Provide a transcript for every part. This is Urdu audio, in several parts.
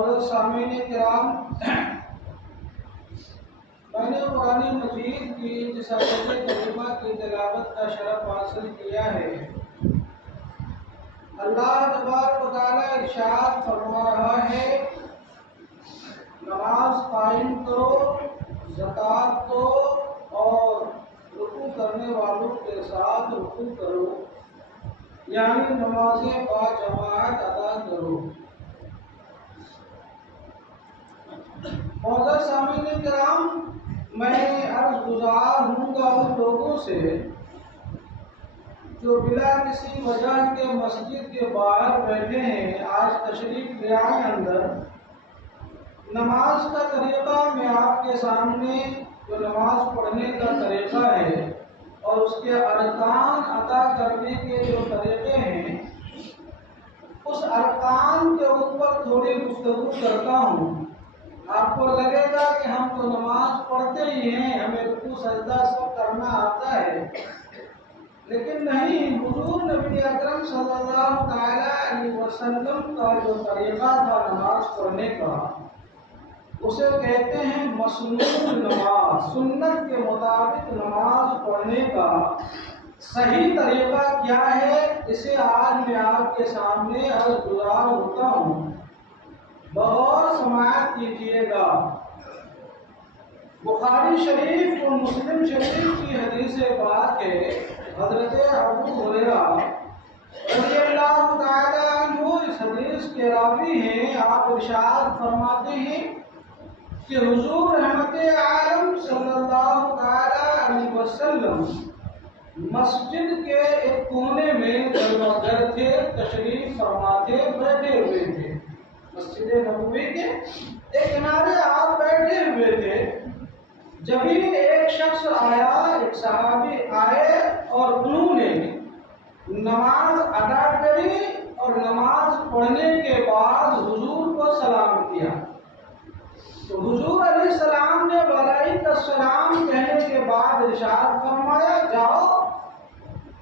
معزز سامعین کرام، میں نے قرآن مجید کی جس آیت کریمہ کی تلاوت کا شرف حاصل کیا ہے، اللہ تبارک و تعالیٰ ارشاد فرما رہا ہے، نماز قائم کرو، زکوٰۃ دو اور رکوع کرنے والوں کے ساتھ رکوع کرو، یعنی نمازیں باجماعت ادا کرو۔ معزز سامعین کرام، میں عرض گزار ہوں گا ان لوگوں سے جو بلا کسی وجہ کے مسجد کے باہر بیٹھے ہیں، آج تشریف لے آئے اندر۔ نماز کا طریقہ میں آپ کے سامنے جو نماز پڑھنے کا طریقہ ہے اور اس کے ارکان ادا کرنے کے جو طریقے ہیں، اس ارکان کے اوپر تھوڑی گفتگو کرتا ہوں۔ آپ کو لگے گا کہ ہم تو نماز پڑھتے ہی ہیں، ہمیں رکوع سجدہ سب کرنا آتا ہے، لیکن نہیں، حضور نبی اکرم صلی اللہ علیہ وسلم کا جو طریقہ تھا نماز پڑھنے کا، اسے کہتے ہیں مسنون نماز۔ سنت کے مطابق نماز پڑھنے کا صحیح طریقہ کیا ہے، اسے آج میں آپ کے سامنے عرض گزار ہوتا ہوں، بغور سماعت کیجیے گا۔ بخاری شریف اور مسلم شریف کی حدیث پاک ہے، حضرت ابو ہریرہ رضی اللہ تعالی عنہ اس حدیث کے راوی ہیں۔ آپ ارشاد فرماتے ہیں کہ حضور رحمت عالم صلی اللہ تعالی علیہ وسلم مسجد کے ایک کونے میں در تھے، تشریف فرما تھے، بیٹھے ہوئے تھے۔ مسجد نبوی کے ایک کنارے آپ بیٹھے ہوئے تھے، جبھی ایک شخص آیا، ایک صحابی آئے اور انہوں نے نماز ادا کری اور نماز پڑھنے کے بعد حضور کو سلام کیا۔ تو حضور علیہ السلام نے وعلیکم السلام کہنے کے بعد ارشاد فرمایا، جاؤ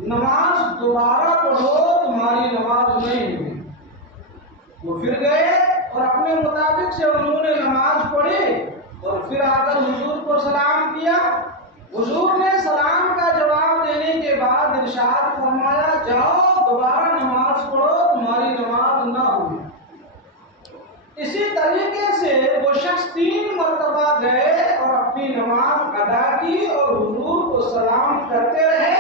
نماز دوبارہ پڑھو، تمہاری نماز نہیں ہوئی۔ وہ پھر گئے اور اپنے مطابق سے انہوں نے نماز پڑھی اور پھر آ کر حضور کو سلام کیا۔ حضور نے سلام کا جواب دینے کے بعد ارشاد فرمایا، جاؤ دوبارہ نماز پڑھو، تمہاری نماز نہ ہوئی۔ اسی طریقے سے وہ شخص 3 مرتبہ گئے اور اپنی نماز ادا کی اور حضور کو سلام کرتے رہے،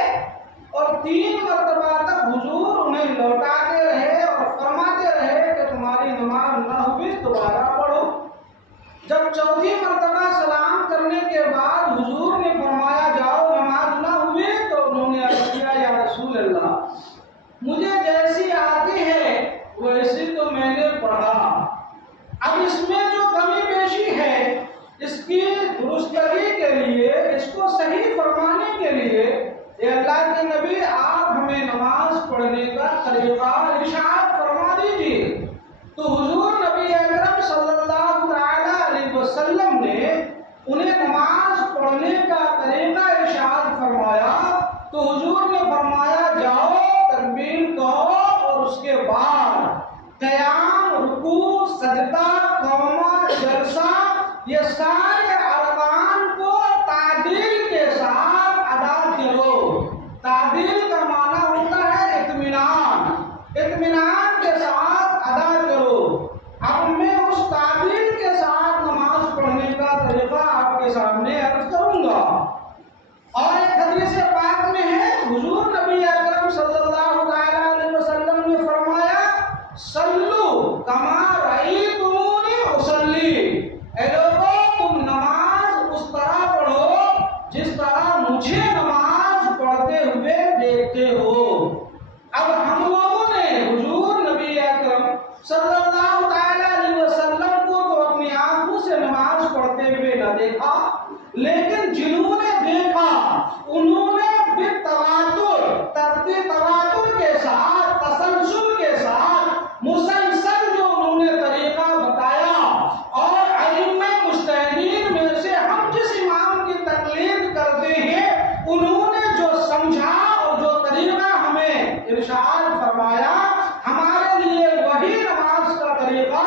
اور 3 مرتبہ تک حضور انہیں لوٹاتے رہے اور فرماتے رہے کہ تمہاری نماز نہ ہوئی، دوبارہ پڑھو۔ جب 4تھی مرتبہ سلام کرنے کے بعد حضور نے فرمایا، جاؤ نماز نہ ہوئی، تو انہوں نے عرض کیا، یا رسول اللہ، مجھے جیسی آتی ہے ویسی تو میں نے پڑھا، اب اس میں جو کمی بیشی ہے اس کی درستگی کے لیے، اس کو صحیح فرمانے کے لیے اے اللہ کے نبی، آپ ہمیں نماز پڑھنے کا طریقہ ارشاد فرما دیجیے۔ تو حضور نبی اکرم صلی اللہ علیہ وسلم نے انہیں نماز پڑھنے کا طریقہ ارشاد فرمایا۔ تو حضور نے فرمایا، جاؤ تکبیر کہو اور اس کے بعد قیام، رکوع، سجدہ، قومہ، جلسہ، یہ سارے ارکان کو تعدیل کے ساتھ ادا کرو۔ تعدیل کا معنی ہوتا ہے اطمینان، اطمینان کے ساتھ ادا کرو۔ اب میں اس تعدیل کے ساتھ نماز پڑھنے کا طریقہ آپ کے سامنے عرض کروں گا۔ اور ایک حدیث پاک میں ہے، حضور نبی اکرم صلی اللہ علیہ وسلم نے فرمایا، صلو کما رأیتمونی اصلی، اے لوگوں تم نماز اس طرح پڑھو جس طرح مجھے نماز پڑھتے ہوئے دیکھتے ہو۔ اب ہم لوگوں نے حضور نبی اکرم صلی اللہ علیہ وسلم کو تو اپنی آنکھوں سے نماز پڑھتے ہوئے نہ دیکھا، لیکن جنہوں نے دیکھا انہوں نے بالتواتر، ترتیب تواتر کے ساتھ، تسلسل کے ساتھ، مسلسل جو انہوں نے طریقہ بتایا، اور ائمہ مجتہدین میں سے ہم جس امام کی تقلید کرتے ہیں انہوں نے جو سمجھا اور جو طریقہ ہمیں ارشاد فرمایا، ہمارے لیے وہی نماز کا طریقہ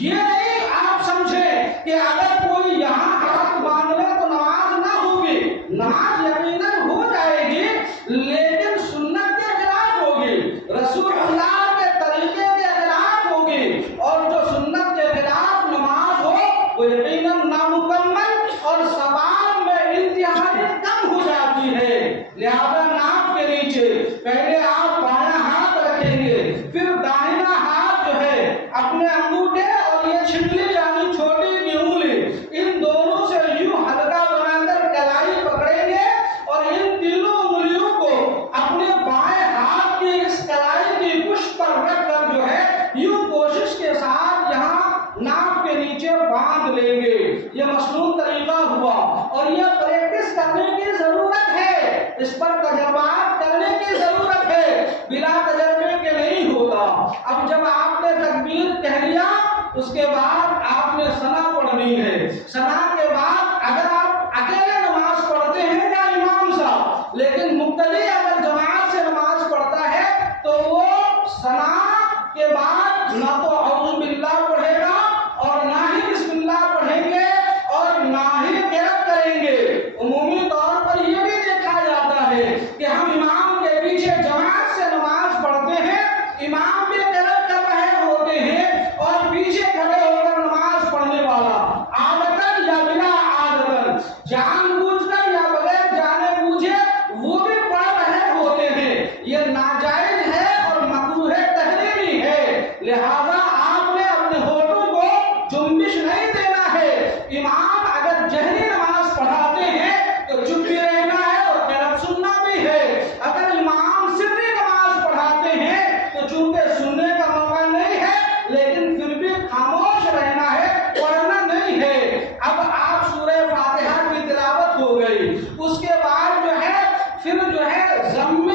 یہ نہیں آپ سمجھے کہ اگر کوئی یہاں ہاتھ باندھ لے تو نماز نہ ہوگی، نماز یقیناً ہو جائے گی، لیکن سنت کے خلاف ہوگی، رسول اللہ کے طریقے کے خلاف ہوگی، اور جو سنت کے خلاف نماز ہو وہ یقیناً نامکمل اور ثواب میں انتہائی کم ہو جاتی ہے۔ لہذا ناک کے نیچے پہلے آپ بایاں ہاتھ رکھیں گے، پھر داہنا ہاتھ جو ہے اپنے انگوٹھے اور یہ چھلنی یعنی چھوٹی کی انگلی، ان دونوں سے یوں ہلکا بنا کر کلائی پکڑیں گے اور ان تینوں انگلیوں کو اپنے بائیں ہاتھ کی اس کلائی کی پشت پر رکھ کر جو ہے یوں کوشش کے ساتھ یہاں ناک کے نیچے باندھ لیں گے۔ یہ مصنون طریقہ ہوا اور یہ پریکٹس کرنے کی ضرورت ہے، اس پر تجربات کرنے کی ضرورت ہے، بلا تجربے کے نہیں ہوگا۔ اب جب آپ نے تکبیر کہہ لیا اس کے بعد آپ نے ثنا پڑھنی ہے، ثنا کے بعد اگر آپ اکیلے نماز پڑھتے ہیں یا امام صاحب، لیکن مقتدی اگر جماعت سے نماز پڑھتا ہے تو وہ ثنا کے بعد نہ تو اعوذ باللہ پڑھے گا اور نہ ہی بسم اللہ پڑھیں گے اور نہ ہی قرأت کریں گے۔ عمومی طور پر یہ بھی دیکھا جاتا ہے کہ ہم امام کے پیچھے جماعت سے نماز پڑھتے ہیں، امام بھی قرأت کر رہے ہوتے ہیں اور پیچھے کھڑے ہو کر نماز پڑھنے والا عادتاً یا بلا عادتاً، جان بوجھ کر یا بغیر جانے بوجھے وہ بھی پڑھ رہے ہوتے ہیں۔ یہ ناجائز ہے اور مکروہ تحریمی ہے، لہذا آپ نے اپنے ہونٹوں کو جنبش نہیں دینا ہے۔ امام اگر جہری نماز پڑھاتے ہیں تو چپ بھی رہنا ہے اور قرأت سننا بھی ہے، اگر امام سری نماز پڑھاتے ہیں تو چونکہ سننے کا موقع نہیں ہے لیکن پھر بھی خاموش رہنا ہے، پڑھنا نہیں ہے۔ اب آپ سورہ فاتحہ کی تلاوت ہو گئی، اس کے بعد جو ہے پھر جو ہے ضم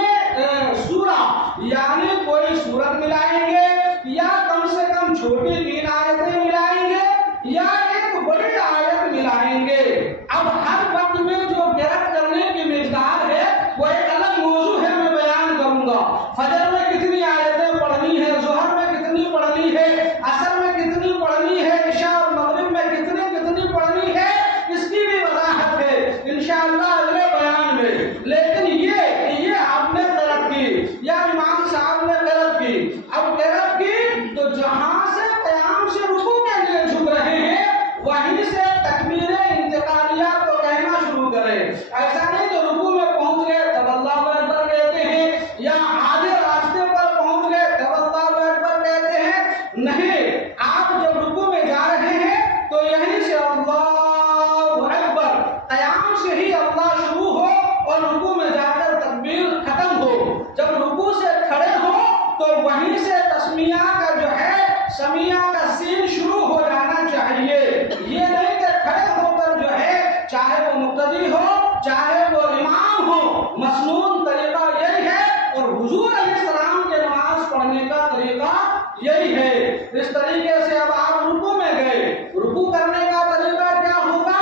سورہ یعنی کوئی سورت ملائیں گے یا کم سے کم چھوٹی 3 آیتیں ملائیں گے یا ایک بڑی آیت ملائیں گے۔ اب ہر وقت میں جو قرأت کرنے کی مقدار ہے وہ ایک الگ موضوع ہے، میں بیان کروں گا۔ فجر میں کتنی آیتیں پڑھنی ہے، ظہر میں کتنی پڑھنی ہے، عصر میں کتنی پڑھنی ہے، عشاء اور مغرب میں کتنی پڑھنی ہے، اس کی بھی وضاحت ہے انشاءاللہ اگلے بیان میں۔ لیکن یہ آپ نے قرأت کی یا امام صاحب نے قرأت کی، اب قرأت کی تو جہاں سے قیام سے رکوع کے لیے جھک رہے ہیں وہیں سے تکبیر انتقالیہ کو کہنا شروع کریں۔ ایسا نہیں کہ رکوع میں پہنچ گئے تب اللہ اکبر کہتے ہیں یا آدھے راستے پر پہنچ گئے تب اللہ اکبر کہتے ہیں، نہیں، آپ جب رکوع میں جا رہے ہیں تو یہیں سے اللہ اکبر، قیام سے ہی اللہ شروع ہو اور رکوع میں جا کر تکبیر ختم ہو۔ جب رکوع سے کھڑے ہو تو وہیں سے تسمیہ کا جو ہے سمیہ کا سین شروع ہو جانا چاہیے۔ یہ نہیں کہ کھڑے ہو کر جو ہے چاہے وہ مقتدی ہو چاہے وہ امام ہو، مسنون طریقہ یہی ہے اور حضور علیہ السلام کے نماز پڑھنے کا طریقہ یہی ہے۔ اس طریقے سے اب آپ رکوع میں گئے، رکوع کرنے کا طریقہ کیا ہوگا؟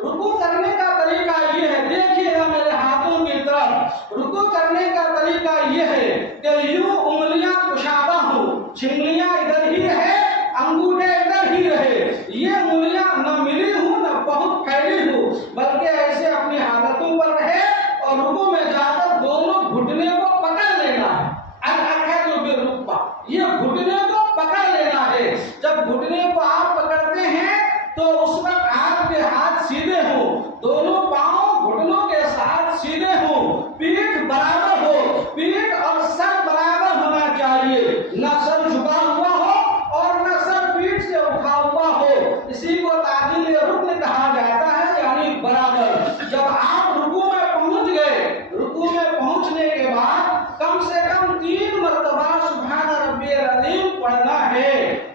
رکوع کرنے کا طریقہ یہ ہے، دیکھیے گا میرے ہاتھوں کی طرف، رکوع کرنے کا طریقہ یہ ہے کہ یوں انگلیاں کشادہ ہوں، چھنگلیاں ادھر ہی رہے، انگوٹھے ادھر ہی رہے، یہ انگلیاں نہ ملی ہوں نہ بہت پھیلی ہوں، بلکہ ایسے اپنی حالتوں پر رہے اور رکوع میں جا کر دونوں گھٹنے کو پکڑ لینا ہے۔ یہ گھٹنے کو پکڑ لینا ہے۔ جب گھٹنے کو آپ پکڑتے ہیں تو اس وقت آپ کے ہاتھ سیدھے ہوں، دونوں پاؤں گھٹنوں کے ساتھ سیدھے ہوں، پیٹھ برابر ہو، پیٹھ اور سر برابر ہونا چاہیے، نہ سر جھکا ہوا ہو اور نہ سر پیٹھ سے اٹھا ہوا ہو، اسی کو تعدیل رکن کہا جاتا ہے، یعنی برابر۔ جب آپ رکوع میں پہنچ گئے، رکوع میں پہنچنے کے بعد کم سے کم 3 مرتبہ سبحان ربی العظیم پڑھنا ہے،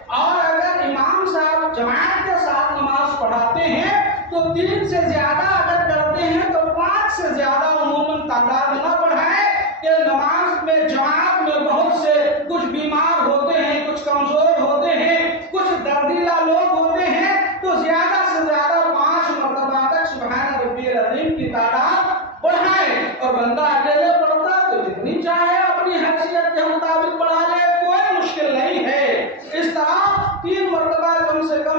اور اگر امام صاحب جماعت کے ساتھ نماز پڑھاتے ہیں تو 3 سے زیادہ اگر کرتے ہیں تو 5 سے زیادہ عموماً تعداد نہ بڑھائیں کہ نماز میں جماعت میں بہت سے کچھ بیمار ہوتے ہیں، کچھ کمزور ہوتے ہیں، کچھ دردیلا لوگ ہوتے ہیں، تو زیادہ سے زیادہ 5 مرتبہ تک سبحان ربی العظیم کی تعداد بڑھائیں، اور بندہ اکیلے پڑھتا تو جتنی چاہے اپنی حیثیت کے مطابق پڑھا لے، کوئی مشکل نہیں ہے۔ اس طرح 3 مرتبہ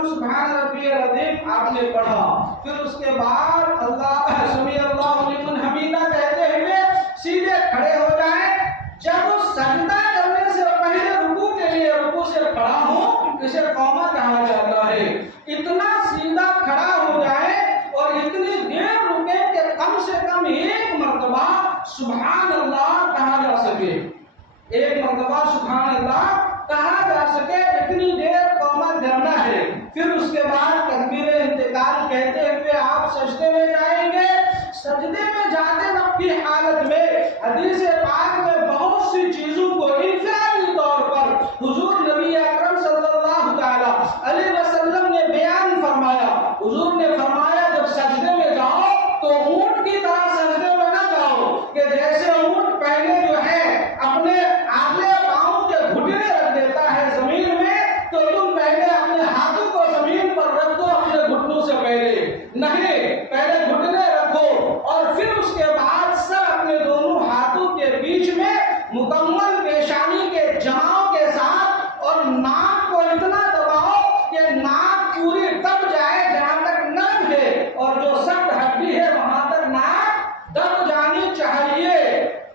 سبحان ربی العظیم آپ نے پڑھا، پھر اس کے بعد اللہ سمیع اللہ لمن حمیدہ کہتے ہوئے سیدھے کھڑے ہو جائیں۔ جب سجدہ کرنے سے پہلے رکوع کے لیے رکوع سے کھڑا ہوں، اسے قوما کہا جاتا ہے۔ اتنا سیدھا کھڑا ہو جائے اور اتنی دیر رکے کہ کم سے کم ایک مرتبہ سبحان اللہ کہا جا سکے، ایک مرتبہ سبحان اللہ کہا جا سکے، اتنی دیر قوما کرنا ہے۔ پھر اس کے بعد تکبیر انتقال کہتے ہوئے آپ سجدے میں جائیں گے۔ سجدے میں جاتے وقت کی حالت میں حدیث پاک میں بہت سی چیزوں کو انفرادی طور پر حضور نبی اکرم صلی اللہ تعالی علیہ وسلم نے بیان فرمایا۔ حضور نے فرمایا جب سجدے میں جاؤ تو اونٹ کی طرح سجدے میں نہ جاؤ کہ جیسے اونٹ پہلے جو ہے اپنے آگے پاؤں کے گھٹنے رکھ دیتا ہے زمین میں، تو تم پہلے اپنے ہاتھوں کو زمین پر رکھ دو اپنے گھٹنوں سے پہلے نہیں، پہلے گھٹنے رکھو اور پھر اس کے بعد سر اپنے دونوں ہاتھوں کے بیچ میں مکمل پیشانی کے جماؤ کے ساتھ اور ناک کو اتنا دباؤ کہ ناک پوری دب جائے جہاں تک نرم ہے اور جو سخت ہڈی ہے وہاں تک ناک دب جانی چاہیے۔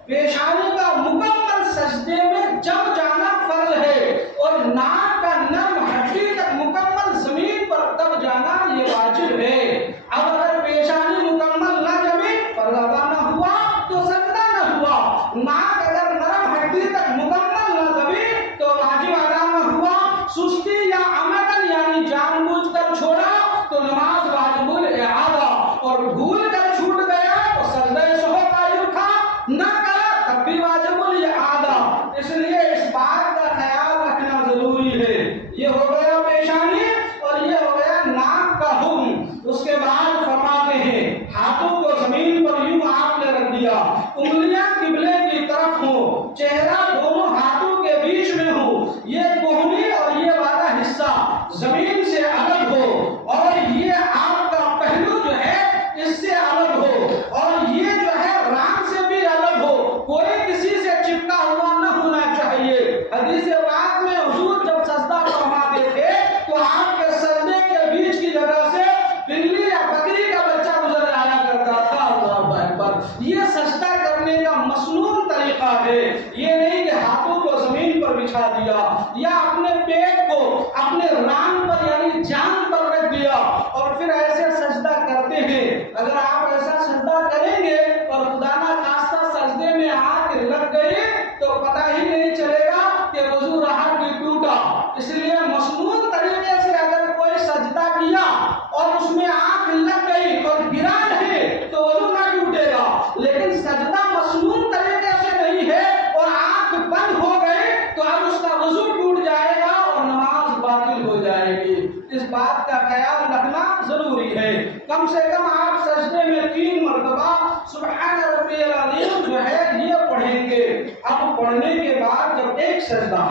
پیشانی کا مکمل سجدے میں جب جانا فرض ہے اور ناک کا نرم ہڈی تک مکمل زمین پر دب جانا یہ واجب ہے۔ اب اگر پیشانی مکمل نہ جمی فرض ادا نہ ہوا تو سجدہ نہ ہوا، ناک اگر نرم ہڈی تک مکمل نہ دبی تو واجب ادا نہ ہوا، سستی یا عمدن یعنی جان بوجھ کر چھوڑا تو نماز واجب الاعادہ، اور بھول کر چھوٹ گیا تو سجدہ سہو واجب تھا، نہ کرا تب بھی واجب الاعادہ۔ اس لیے اس بات کا خیال رکھنا ضروری ہے۔ یہ ہو گیا پیشانی اور یہ ہو گیا ناک کا حکم۔ اس کے بعد فرماتے ہیں ہاتھوں کو زمین پر یوں آپ نے رکھ دیا، انگلیاں قبلے کی طرف ہوں، چہرہ دونوں ہاتھوں کے بیچ میں ہو، یہ کوہنی اور یہ والا حصہ زمین سے الگ ہو اور یہ آپ کا پہلو جو ہے اس سے الگ ہو اور یہ جو ہے ران سے بھی الگ ہو، کوئی کسی سے چپکا ہوا نہ ہونا چاہیے۔ حدیث پاک میں حضور جب سجدہ فرماتے تھے تو آپ کے سجدے کے بیچ کی جگہ سے بلی یا بکری کا بچہ گزر آیا کرتا تھا۔ اللہ اکبر، یہ سجدہ کرنے کا مسنون طریقہ ہے، یہ نہیں کہ ہاتھوں کو زمین پر بچھا دیا یا اپنے پیٹ کو اپنے ران پر یعنی جان پر رکھ دیا اور پھر ایسے سجدہ کرتے ہیں۔ اگر آپ ایسا سجدہ کریں گے اور خدا نہ خواستہ سجدے میں آنکھ لگ گئی تو پتہ ہی نہیں چلے گا کہ وضو رہا کہ ٹوٹا۔ اس لیے مسنون طریقے سے اگر کوئی سجدہ کیا اور اس میں آنکھ لگ گئی اور گرا نہیں تو وضو نہ ٹوٹے گا، لیکن سجدہ مسنون طریقے سے نہیں ہے اور آنکھ بند ہو گئی تو اب اس کا وضو ٹوٹ جائے گا اور نماز باطل ہو جائے گی۔ اس بات کا خیال رکھنا ضروری ہے۔ کم سے کم آپ سجدے میں 3 مرتبہ سبحان ربی العظیم جو ہے یہ پڑھیں گے۔ اب پڑھنے کے بعد جب ایک سجدہ،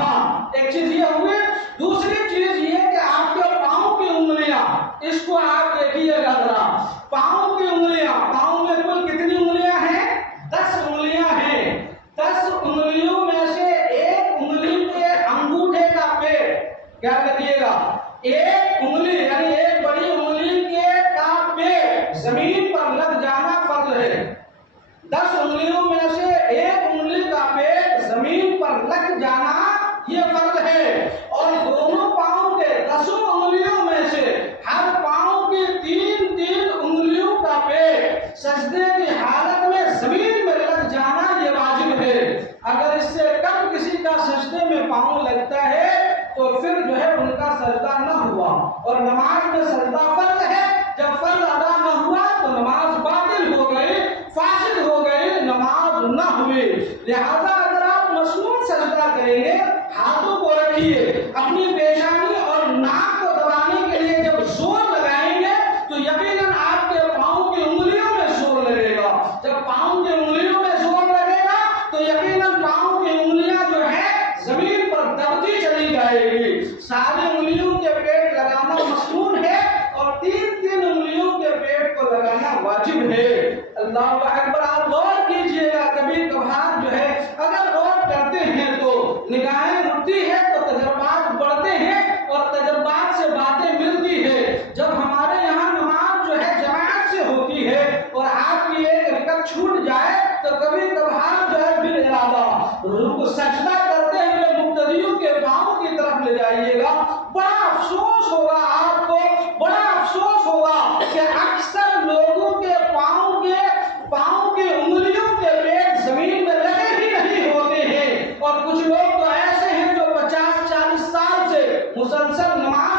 ایک چیز یہ ہوئی، دوسری چیز یہ کہ آپ کے پاؤں کی انگلیاں، اس کو آپ دیکھیے گا ذرا، پاؤں کی انگلیاں، پاؤں میں کل کتنی انگلیاں ہیں؟ 10 انگلیاں ہیں۔ 10 انگلیوں میں سے ایک انگلی کے انگوٹھے کا پیڑ کیا کریے گا، ایک انگلی یعنی ایک بڑی انگلی کے کا پیڑ زمین پر لگ جانا فرض ہے۔ 10 انگلیوں میں سے ایک انگلی کا پیڑ زمین پر لگ جانا یہ فرض ہے، اور دونوں پاؤں کے 10 انگلیوں میں سے ہر پاؤں کی 3 انگلیوں کا پیڑ سجدے کی حالت میں زمین میں لگ جانا یہ واجب ہے۔ اگر اس سے کم کسی کا سجدے میں پاؤں لگتا ہے تو پھر جو ہے ان کا سجدہ نہ ہوا، اور نماز میں سجدہ فرض ہے، جب فرض ادا نہ ہوا تو نماز باطل ہو گئی، فاسد ہو گئی، نماز نہ ہوئی۔ لہذا اگر آپ مسنون سجدہ کریں گے، ہاتھوں کو رکھیے، اپنی پیشانی اور ناک کو دبانے کے لیے جب زور لگائیں گے تو یقیناً آپ کے پاؤں کی انگلیوں میں زور لگے گا۔ جب پاؤں کی انگلیوں میں زور لگے گا تو یقیناً پاؤں کی انگلیاں جو ہے زمین پر دبتی چلی جائے گی۔ ساری انگلیوں کے پیٹ لگانا مسنون ہے اور 3 انگلیوں کے پیٹ کو لگانا واجب ہے۔ اللہ اکبر، آپ غور کیجئے گا، کبھی کبھار جو ہے اگر غور کرتے ہیں تو نگاہیں اٹھتی ہے تو تجربات بڑھتے ہیں اور تجربات سے باتیں ملتی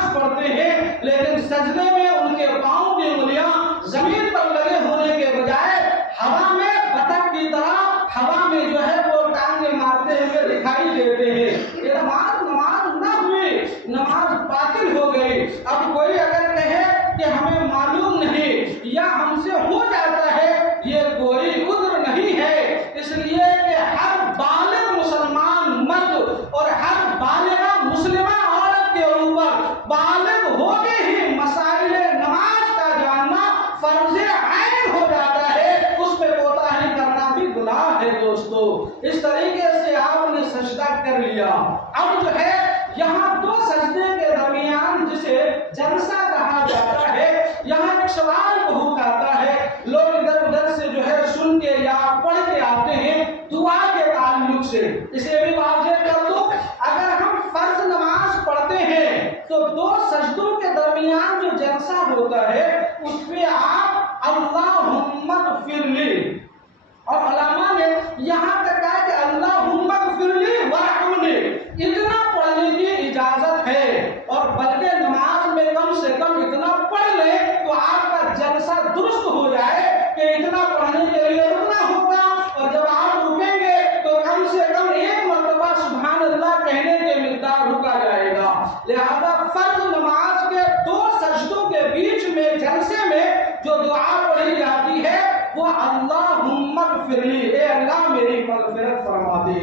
نماز پڑھتے ہیں لیکن سجدے میں ان کے پاؤں کی انگلیاں زمین پر لگے ہونے کے بجائے ہوا میں بطخ کی طرح ہوا میں جو ہے وہ ٹانگیں مارتے ہوئے دکھائی دیتے ہیں، یہ نماز نہ ہوئی، نماز باطل ہو گئی۔ اب کوئی اگر کہے کہ ہمیں معلوم نہیں یا ہم سے ہو جاتا ہے، یہ کوئی عذر نہیں ہے، اس لیے کہ ہر بالغ مسلمان مرد اور ہر بالغہ مسلمہ عورت کے اوپر بالغ ہوتے ہی مسائل نماز کا جاننا فرض عین ہو جاتا ہے، اس پہ کوتاہی کرنا بھی گناہ ہے دوستو۔ اس طریقے سے آپ نے سجدہ کر لیا، اب جو ہے یہاں دو سجدے کے درمیان جسے جلسہ کہا جاتا ہے، یہاں ایک سوال بہت آتا ہے، لوگ ادھر ادھر سے جو ہے سن کے یا پڑھ کے آتے ہیں دعا کے تعلق سے، اسے بھی واضح کر دو، اگر ہم فرض نماز پڑھتے ہیں تو دو سجدوں کے درمیان جو جلسہ ہوتا ہے اس پہ آپ اللہم اغفر لی، اور علماء نے یہاں تک کہا کہ اللہم اغفر لی وارحمنی، اتنا پڑھنے کی اجازت ہے، اور بلکہ نماز میں کم سے کم اتنا پڑھ لیں تو آپ کا جلسہ درست ہو جائے کہ اتنا پڑھنے کے لیے رکنا ہوگا، اور جب آپ رکیں گے تو کم سے کم ایک مرتبہ سبحان اللہ کہنے کے مقدار رکا جائے گا۔ لہذا فرض نماز کے دو سجدوں کے بیچ میں جلسے میں جو دعا پڑھی جاتی ہے وہ اللہم اغفر لی، اے اللہ میری مغفرت فرما دے،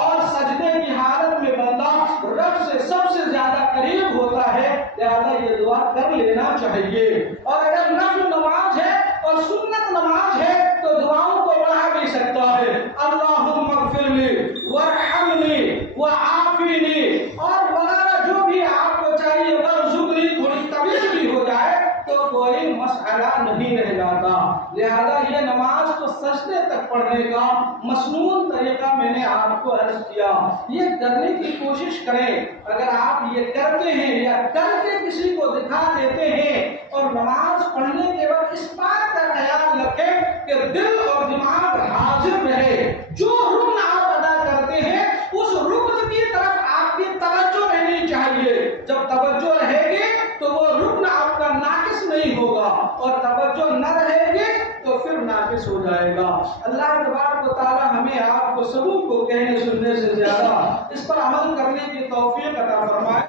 اور سجدے کی حالت میں بندہ رب سے سب سے زیادہ قریب ہوتا ہے، لہذا یہ دعا کر لینا چاہیے۔ اور اگر نفل نماز ہے اور سنت نماز ہے تو دعاؤں کو بڑھا بھی سکتا ہے، اللہم اغفر لی وارحمنی وعافینی، اور وغیرہ جو بھی آپ کو چاہیے، وارزقنی، تھوڑی طویل بھی ہو جائے تو کوئی مسئلہ نہیں رہ جاتا۔ لہذا یہ نماز کو سجدے تک پڑھنے کا مسنون طریقہ میں نے آپ کو عرض کیا، یہ کرنے کی کوشش کریں۔ اگر آپ یہ کرتے ہیں یا کر کے کسی کو دکھا دیتے ہیں اور نماز پڑھنے کے وقت اس بات کا خیال رکھیں کہ دل اور دماغ حاضر رہے، جو رکن آپ ادا کرتے ہیں اس رکن کی طرف آپ کی توجہ رہنی چاہیے، جب توجہ رہے گی تو وہ رکن آپ کا ناقص نہیں ہوگا، اور توجہ نہ رہے گی تو پھر ناقص ہو جائے گا۔ اللہ تبارک و تعالی ہمیں آپ کو سبوں کو کہنے سننے سے زیادہ اس پر عمل کرنے کی توفیق عطا فرمائے۔